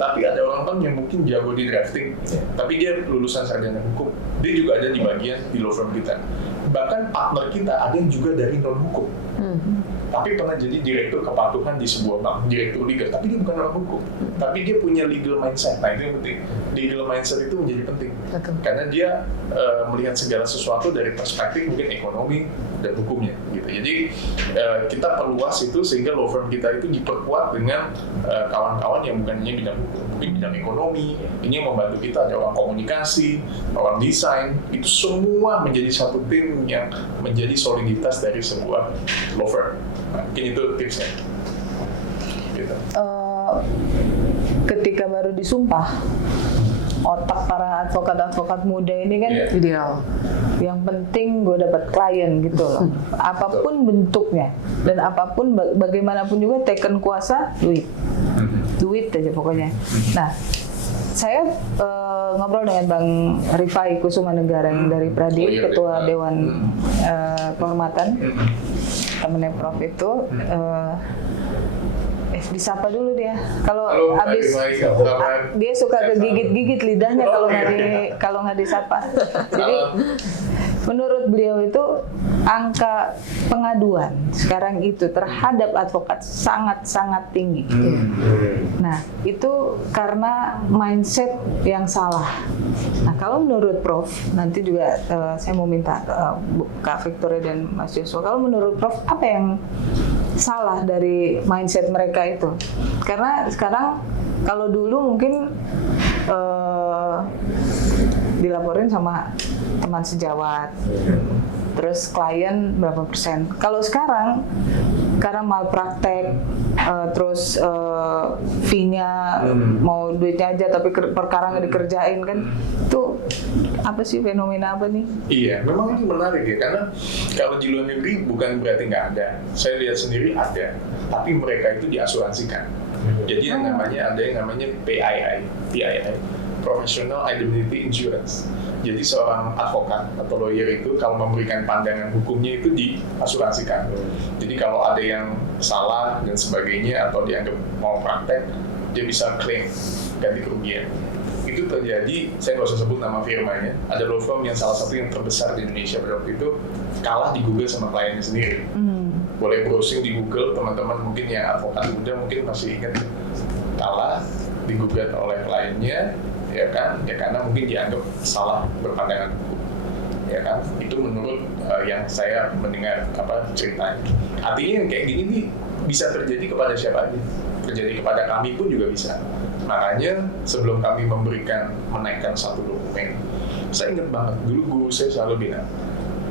Tetapi ada orang yang mungkin jago di drafting, tapi dia lulusan sarjana hukum. Dia juga ada di bagian di law firm kita. Bahkan partner kita ada yang juga dari non hukum. Tapi pernah jadi direktur kepatuhan di sebuah bank, direktur legal, tapi dia bukan orang hukum, tapi dia punya legal mindset. Nah itu yang penting, legal mindset itu menjadi penting. Betul. Karena dia melihat segala sesuatu dari perspektif mungkin ekonomi dan hukumnya gitu. Jadi kita perluas itu sehingga law firm kita itu diperkuat dengan kawan-kawan yang bukan hanya bidang hukum, mungkin bidang ekonomi. Ini yang membantu kita, ada orang komunikasi, orang desain, itu semua menjadi satu tim yang menjadi soliditas dari sebuah law firm. Nah, mungkin itu tipsnya. Gitu. Ketika baru disumpah, otak para advokat muda ini kan Ideal. yang penting gue dapat klien gitu loh. Apapun bentuknya dan apapun bagaimanapun juga teken kuasa duit aja pokoknya. Nah, saya ngobrol dengan Bang Rifai Kusuma Negara yang dari Pradi, Ketua Dewan Kehormatan, temennya Prof itu. Disapa dulu dia. Kalau habis dia suka kegigit-gigit lidahnya kalau nggak disapa. Jadi menurut beliau itu angka pengaduan sekarang itu terhadap advokat sangat-sangat tinggi. Nah, itu karena mindset yang salah. Nah, kalau menurut Prof, nanti juga saya mau minta Kak Victoria dan Mas Joshua, kalau menurut Prof apa yang salah dari mindset mereka itu? Karena sekarang kalau dulu mungkin dilaporin sama teman sejawat, terus klien berapa persen. Kalau sekarang karena malpraktek, terus fee-nya mau duitnya aja tapi perkara nggak dikerjain kan, itu apa sih, fenomena apa nih? Iya, memang ini menarik ya, karena kalau di luar negeri bukan berarti nggak ada. Saya lihat sendiri ada, tapi mereka itu diasuransikan. Jadi yang namanya ada yang namanya PII, Professional Indemnity Insurance. Jadi seorang advokat atau lawyer itu kalau memberikan pandangan hukumnya itu diasuransikan. Jadi kalau ada yang salah dan sebagainya atau dianggap mau praktek, dia bisa klaim ganti kerugian. Itu terjadi, saya nggak usah sebut nama firmanya, ada law firm yang salah satu yang terbesar di Indonesia pada waktu itu kalah di Google sama kliennya sendiri. Boleh browsing di Google, teman-teman mungkin yang advokat muda mungkin masih ingat, kalah digugat oleh kliennya, ya kan? Ya karena mungkin dianggap salah berpandangan hukum, ya kan? Itu menurut yang saya mendengar ceritanya. Artinya yang kayak gini nih bisa terjadi kepada siapa aja, terjadi kepada kami pun juga bisa. Makanya sebelum kami menaikkan satu dokumen, saya ingat banget dulu guru saya selalu bilang,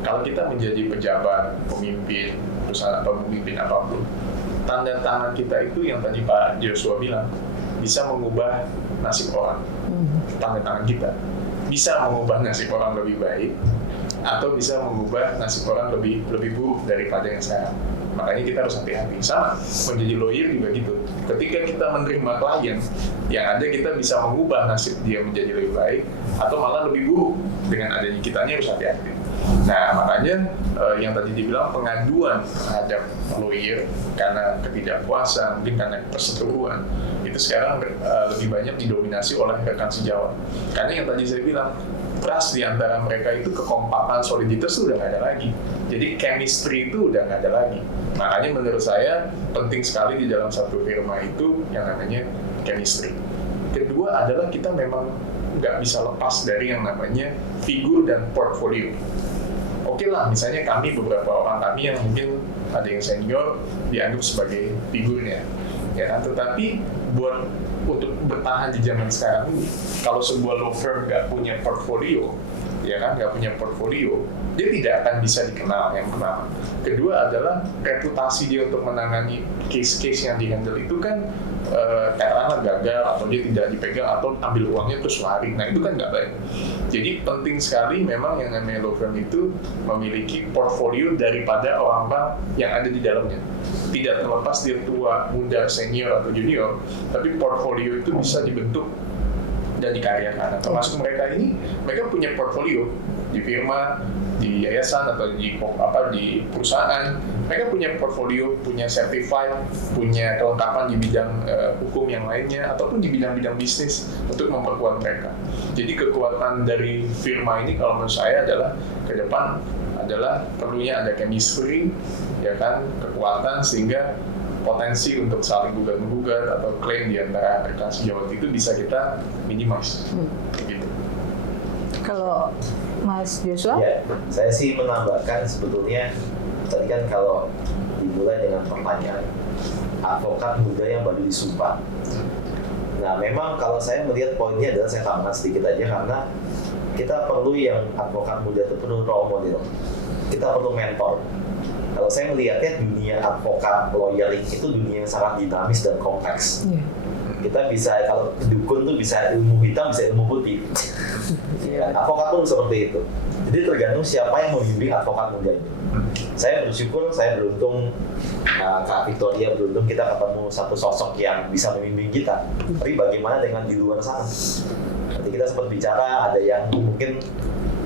kalau kita menjadi pejabat, pemimpin perusahaan atau pemimpin apapun, tanda tangan kita itu yang tadi Pak Joshua bilang bisa mengubah nasib orang. Tanda tangan kita bisa mengubah nasib orang lebih baik atau bisa mengubah nasib orang lebih buruk daripada yang sekarang. Makanya kita harus hati-hati. Sama, menjadi lawyer juga gitu. Ketika kita menerima klien, yang ada kita bisa mengubah nasib dia menjadi lebih baik atau malah lebih buruk. Dengan adanya kitanya harus hati-hati. Nah, makanya yang tadi dibilang pengaduan terhadap lawyer karena ketidakpuasan, mungkin karena perseteruan, itu sekarang lebih banyak didominasi oleh rekan sejawat. Karena yang tadi saya bilang, trust di antara mereka itu, kekompakan, soliditas itu udah nggak ada lagi. Jadi chemistry itu udah nggak ada lagi. Makanya menurut saya penting sekali di dalam satu firma itu yang namanya chemistry. Kedua adalah kita memang nggak bisa lepas dari yang namanya figur dan portfolio. Oke lah, misalnya kami beberapa orang kami yang mungkin ada yang senior dianggap sebagai figurnya, ya kan? Tetapi untuk bertahan di zaman sekarang ini, kalau sebuah law firm nggak punya portfolio, ya kan, nggak punya portfolio, dia tidak akan bisa dikenal, yang pertama. Kedua adalah reputasi dia untuk menangani case-case yang di-handle itu kan katakanlah gagal atau dia tidak dipegang atau ambil uangnya terus lari. Nah itu kan nggak baik. Jadi penting sekali memang yang namanya law firm itu memiliki portfolio daripada orang-orang yang ada di dalamnya. Tidak terlepas dia tua, muda, senior atau junior, tapi portfolio itu bisa dibentuk dan dikaryakan. Nah, termasuk mereka ini, mereka punya portfolio di firma, di yayasan atau di perusahaan. Mereka punya portfolio, punya certified, punya kelengkapan di bidang hukum yang lainnya ataupun di bidang-bidang bisnis untuk memperkuat mereka. Jadi kekuatan dari firma ini kalau menurut saya adalah ke depan adalah perlunya ada chemistry, ya kan, kekuatan sehingga potensi untuk saling gugat-menggugat atau klaim di antara rekan sejawat itu bisa kita minimize. Gitu. Kalau Mas Joshua? Ya, saya sih menambahkan sebetulnya tadi kan kalau dimulai dengan pertanyaan advokat muda yang baru disumpah. Nah, memang kalau saya melihat poinnya adalah saya tambahkan sedikit aja karena kita perlu yang advokat muda itu perlu role model. Kita perlu mentor. Kalau saya melihatnya dunia advokat lawyering itu dunia yang sangat dinamis dan kompleks. Kita bisa, kalau dukun tuh bisa ilmu hitam, bisa ilmu putih. Ya, advokat pun seperti itu. Jadi tergantung siapa yang membimbing advokat muda ini. Saya bersyukur, saya beruntung, Kak Victoria beruntung kita ketemu satu sosok yang bisa membimbing kita. Tapi bagaimana dengan di luar sana? Nanti kita sempat bicara, ada yang mungkin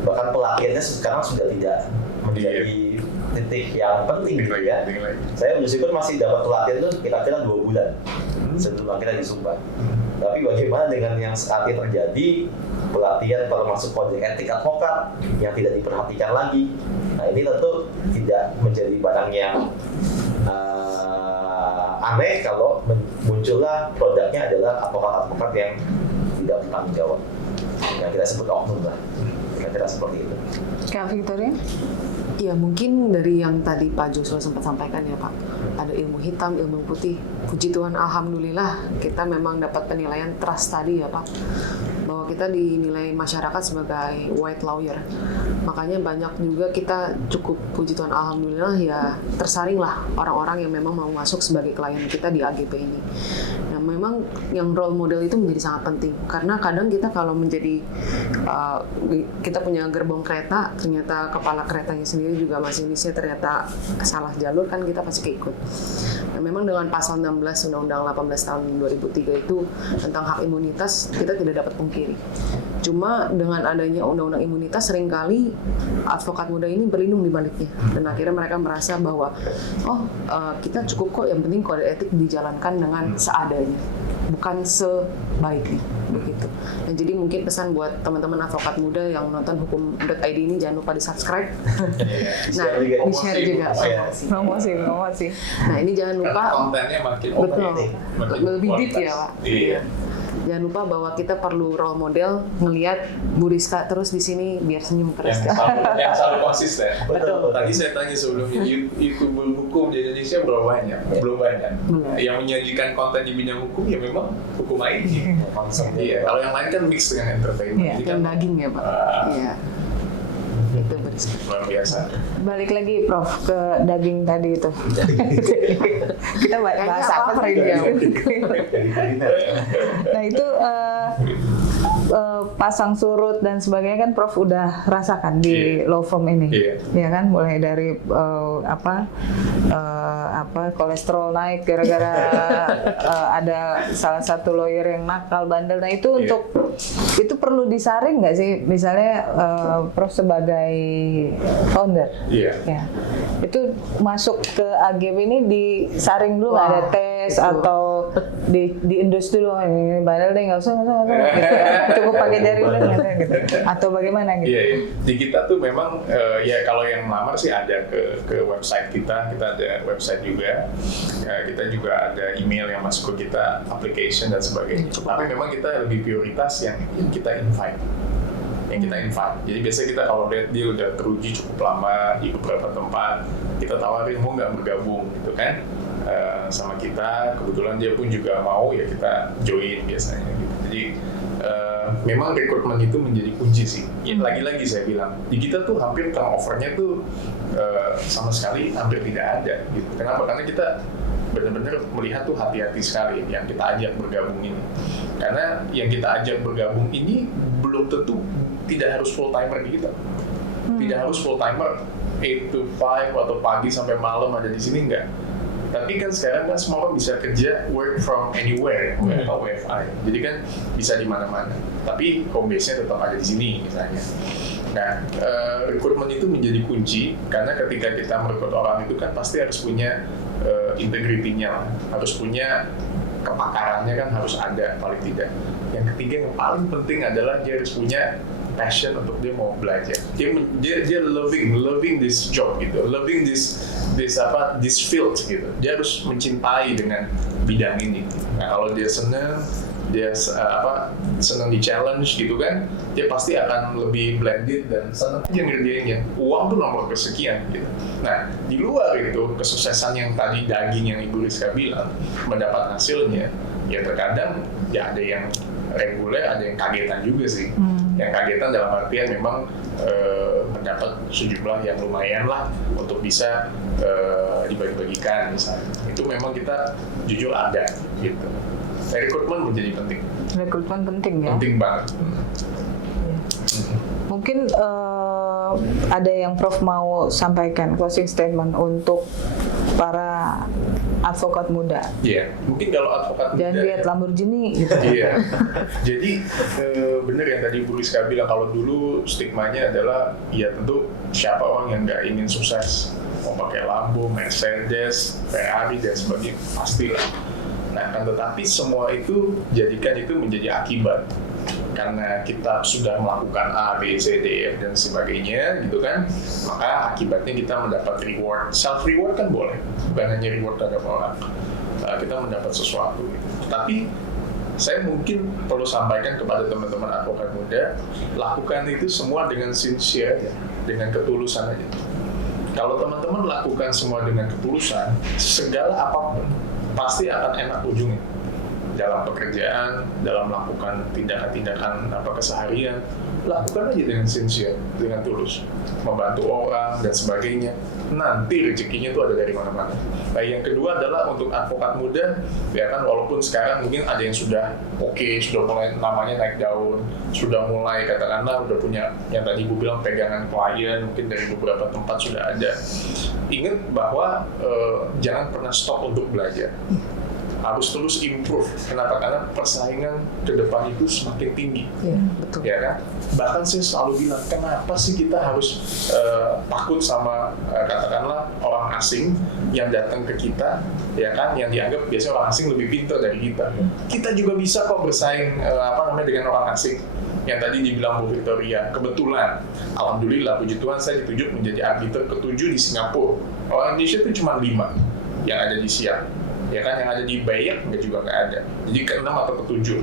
bahkan pelatihannya sekarang sudah tidak menjadi titik yang penting gitu ya. Saya bersyukur masih dapat pelatihan itu kira-kira 2 bulan sebelum kita disumpah. Tapi bagaimana dengan yang saat ini terjadi pelatihan termasuk kode etik advokat yang tidak diperhatikan lagi? Nah, ini tentu tidak menjadi barang yang aneh kalau muncullah produknya adalah advokat-advokat yang tidak bertanggung jawab. Yang kita sebut oknum lah. Kira-kira seperti itu. Kak Victoria? Ya mungkin dari yang tadi Pak Joshua sempat sampaikan ya Pak, ada ilmu hitam, ilmu putih. Puji Tuhan, alhamdulillah kita memang dapat penilaian trust tadi ya Pak, bahwa kita dinilai masyarakat sebagai white lawyer. Makanya banyak juga kita cukup puji Tuhan, alhamdulillah ya tersaring lah orang-orang yang memang mau masuk sebagai klien kita di AGP ini. Nah memang yang role model itu menjadi sangat penting karena kadang kita kalau menjadi kita punya gerbong kereta, ternyata kepala keretanya sendiri juga masinisnya ternyata salah jalur, kan kita pasti keikut. Nah, memang dengan pasal 16 Undang-Undang 18 tahun 2003 itu tentang hak imunitas kita tidak dapat pungkiri. Cuma dengan adanya undang-undang imunitas seringkali advokat muda ini berlindung di baliknya dan akhirnya mereka merasa bahwa kita cukup kok, yang penting kode etik dijalankan dengan seadanya, bukan sebaiknya begitu. Dan jadi mungkin pesan buat teman-teman advokat muda yang nonton hukum.id ini jangan lupa di-subscribe. Nah, di-share juga. Promosi. Nah, ini jangan lupa kontennya makin lebih deep ya, Pak. Iya. Jangan lupa bahwa kita perlu role model ngelihat Bu Rizka terus di sini biar senyum terus. Yang selalu konsisten. Betul. Tadi saya tanya sebelumnya, YouTuber hukum di Indonesia berapa banyak? Belum banyak. Yang menyajikan konten di bidang hukum ya memang hukum IT. Iya. Kalau yang lain kan mix dengan entertainment. Iya, Jadi Yang kan daging ya Pak. Iya. Itu Bu Rizka. luar biasa. Balik lagi Prof ke daging tadi itu. Kita bahas apa lapar hari ini. ini? Nah itu pasang surut dan sebagainya kan Prof udah rasakan di law firm ini, ya kan, mulai dari kolesterol naik gara-gara ada salah satu lawyer yang nakal bandel. Nah itu itu perlu disaring nggak sih, misalnya Prof sebagai founder, ya itu masuk ke AGP ini disaring dulu, nggak ada tes atau di endorse dulu, ini bandel deh, nggak usah gitu. Cukup pakai jari udah gitu, atau bagaimana gitu? Iya. Di kita tuh memang ya kalau yang melamar sih ada ke website kita ada website juga, kita juga ada email yang masuk ke kita, application dan sebagainya. Tapi memang kita lebih prioritas yang kita invite. Jadi biasanya kita kalau lihat dia udah teruji cukup lama di beberapa tempat, kita tawarin mau nggak bergabung gitu kan sama kita. Kebetulan dia pun juga mau, ya kita join biasanya gitu. Jadi memang rekrutmen itu menjadi kunci sih. Ya, lagi-lagi saya bilang di kita tuh hampir turnover-nya tuh sama sekali hampir tidak ada gitu. Kenapa? Karena kita benar-benar melihat tuh hati-hati sekali yang kita ajak bergabung ini. Karena yang kita ajak bergabung ini belum tentu tidak harus full timer di kita. Tidak harus full timer 8 to 5 atau pagi sampai malam ada di sini, enggak. Tapi kan sekarang kan semua orang bisa kerja work from anywhere, atau WFI. Jadi kan bisa di mana-mana. Tapi home base-nya tetap ada di sini misalnya. Nah, rekrutmen itu menjadi kunci karena ketika kita merekrut orang itu kan pasti harus punya integritinya, harus punya kepakarannya kan harus ada paling tidak. Yang ketiga yang paling penting adalah dia harus punya passion untuk dia mau belajar. Dia loving this job gitu, loving this field gitu. Dia harus mencintai dengan bidang ini. Nah, kalau dia senang di challenge gitu kan, dia pasti akan lebih blended dan senang aja ngerjainnya. Uang tuh nomor kesekian gitu. Nah, di luar itu kesuksesan yang tadi daging yang Ibu Rizka bilang mendapat hasilnya, ya terkadang ya ada yang reguler, ada yang kagetan juga sih. Yang kagetan dalam artian memang mendapat sejumlah yang lumayan lah untuk bisa dibagi-bagikan misalnya. Itu memang kita jujur ada gitu. Rekrutmen menjadi penting. Rekrutmen penting ya. Penting banget. Mungkin ada yang Prof mau sampaikan closing statement untuk para advokat muda. Iya, mungkin kalau advokat Jangan muda lihat Lamborghini gitu. Iya. Jadi bener yang tadi Bu Rizka bilang, kalau dulu stigmanya adalah ya tentu siapa orang yang nggak ingin sukses, mau pakai Lambo, Mercedes, Ferrari dan sebagainya, pastilah. Nah, kan tetapi semua itu jadikan itu menjadi akibat. Karena kita sudah melakukan A, B, C, D, F dan sebagainya gitu kan, maka akibatnya kita mendapat reward. Self reward kan boleh, bukan hanya reward terhadap orang. Kita mendapat sesuatu gitu. Tapi saya mungkin perlu sampaikan kepada teman-teman advokat muda, lakukan itu semua dengan sincere aja, dengan ketulusan aja. Kalau teman-teman lakukan semua dengan ketulusan, segala apapun pasti akan enak ujungnya. Dalam pekerjaan, dalam melakukan tindakan-tindakan keseharian, lakukan aja dengan sincere, dengan tulus, membantu orang dan sebagainya. Nanti rezekinya itu ada dari mana-mana. Nah, yang kedua adalah untuk advokat muda, ya kan, walaupun sekarang mungkin ada yang sudah sudah mulai namanya naik daun, sudah mulai katakanlah udah punya yang tadi Ibu bilang pegangan klien, mungkin dari beberapa tempat sudah ada. Ingat bahwa jangan pernah stop untuk belajar. Harus terus improve. Kenapa? Karena persaingan ke depan itu semakin tinggi. Iya, betul. Ya kan? Bahkan saya selalu bilang, kenapa sih kita harus takut sama katakanlah orang asing yang datang ke kita, ya kan? Yang dianggap biasanya orang asing lebih pintar dari kita. Kita juga bisa kok bersaing dengan orang asing. Yang tadi dibilang Bu Victoria, kebetulan, alhamdulillah, puji Tuhan, saya ditunjuk menjadi arbiter ke-7 di Singapura. Orang Indonesia itu cuma 5 yang ada di Siak. Ya kan, yang ada di Bayak juga nggak ada. Jadi ke-6 atau ke-7.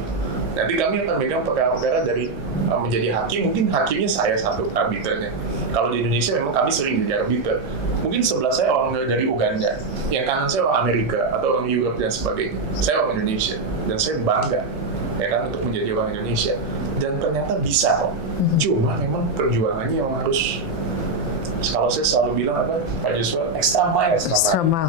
Nanti kami akan megang perkara-perkara dari menjadi hakim, mungkin hakimnya saya satu arbiternya. Kalau di Indonesia memang kami sering jadi arbiter. Mungkin sebelah saya orang dari Uganda, yang kanan saya orang Amerika atau orang Europe dan sebagainya. Saya orang Indonesia dan saya bangga, ya kan, untuk menjadi orang Indonesia. Dan ternyata bisa kok. Cuma memang perjuangannya yang harus, kalau saya selalu bilang Pak Joshua, extra mile.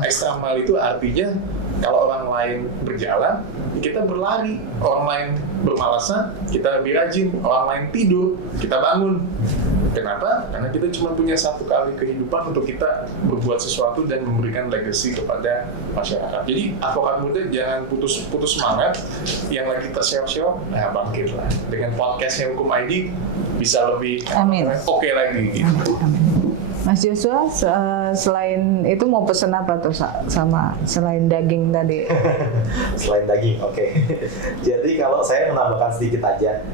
Extra mile itu artinya kalau orang lain berjalan, kita berlari. Orang lain bermalasan, kita lebih rajin. Orang lain tidur, kita bangun. Kenapa? Karena kita cuma punya satu kali kehidupan untuk kita berbuat sesuatu dan memberikan legacy kepada masyarakat. Jadi advokat muda jangan putus semangat. Yang lagi terseok-seok, nah bangkitlah. Dengan podcastnya Hukum ID bisa lebih oke lagi gitu. Amin. Mas Joshua, selain itu mau pesen apa tuh sama selain daging tadi? Selain daging, oke. Jadi kalau saya menambahkan sedikit aja,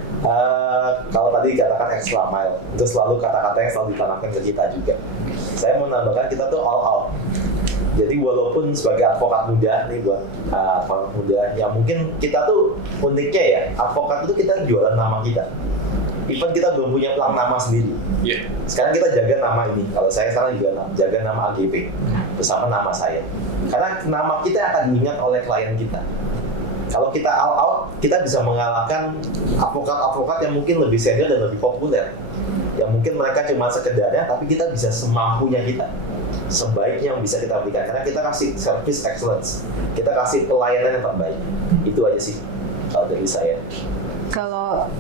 kalau tadi katakan extra mile, itu selalu kata-kata yang selalu ditanamkan ke kita juga. Saya menambahkan kita tuh all out. Jadi walaupun sebagai advokat muda nih buat advokat muda, ya mungkin kita tuh uniknya ya, advokat itu kita jualan nama kita. Even kita belum punya nama sendiri. Yeah. Sekarang kita jaga nama ini. Kalau saya sekarang juga jaga nama AGP bersama nama saya. Karena nama kita akan diingat oleh klien kita. Kalau kita all out, kita bisa mengalahkan advokat-advokat yang mungkin lebih senior dan lebih populer. Yang mungkin mereka cuma sekedarnya, tapi kita bisa semampunya kita. Sebaiknya yang bisa kita berikan. Karena kita kasih service excellence. Kita kasih pelayanan yang terbaik. Itu aja sih kalau dari saya. Kalau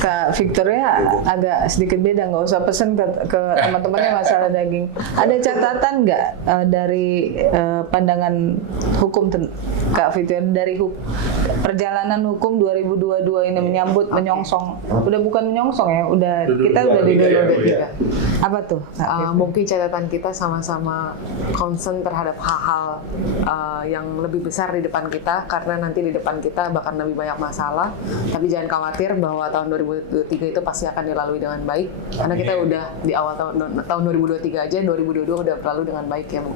Kak Victoria agak sedikit beda, nggak usah pesen ke teman-temannya masalah daging. Ada catatan nggak dari pandangan hukum Kak Victoria dari perjalanan hukum 2022 ini menyambut menyongsong, udah bukan menyongsong ya, udah kita udah di 2023. Apa tuh? Mungkin catatan kita sama-sama concern terhadap hal-hal yang lebih besar di depan kita, karena nanti di depan kita bahkan lebih banyak masalah. Tapi jangan khawatir bahwa tahun 2023 itu pasti akan dilalui dengan baik, karena kita udah di awal tahun 2023 aja, 2022 udah berlalu dengan baik ya Bu.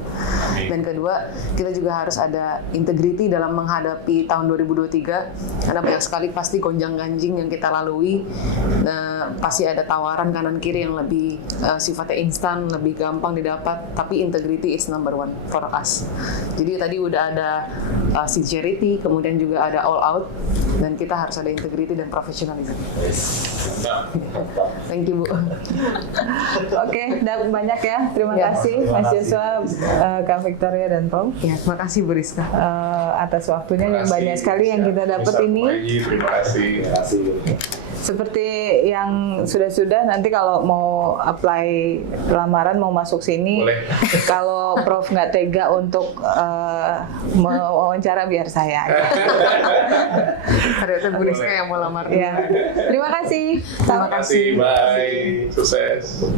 Dan kedua, kita juga harus ada integriti dalam menghadapi tahun 2023, karena banyak sekali pasti gonjang-ganjing yang kita lalui. Pasti ada tawaran kanan kiri yang lebih sifatnya instan, lebih gampang didapat, tapi integrity is number one for us. Jadi tadi udah ada sincerity, kemudian juga ada all out, dan kita harus ada integrity dan professionalism. Thank you Bu. Oke, udah banyak ya. Terima kasih Mas Joshua, Kak Victoria dan Prof. Ya, terima kasih Bu Rizka. Atas waktunya yang banyak sekali yang kita dapat ini. Terima kasih. Seperti yang sudah-sudah, nanti kalau mau apply lamaran, mau masuk sini, boleh. Kalau Prof nggak tega untuk mewawancara, biar saya. Ternyata Bu Rizka yang mau lamar. Ya. Terima kasih. Terima kasih. Bye. Sukses.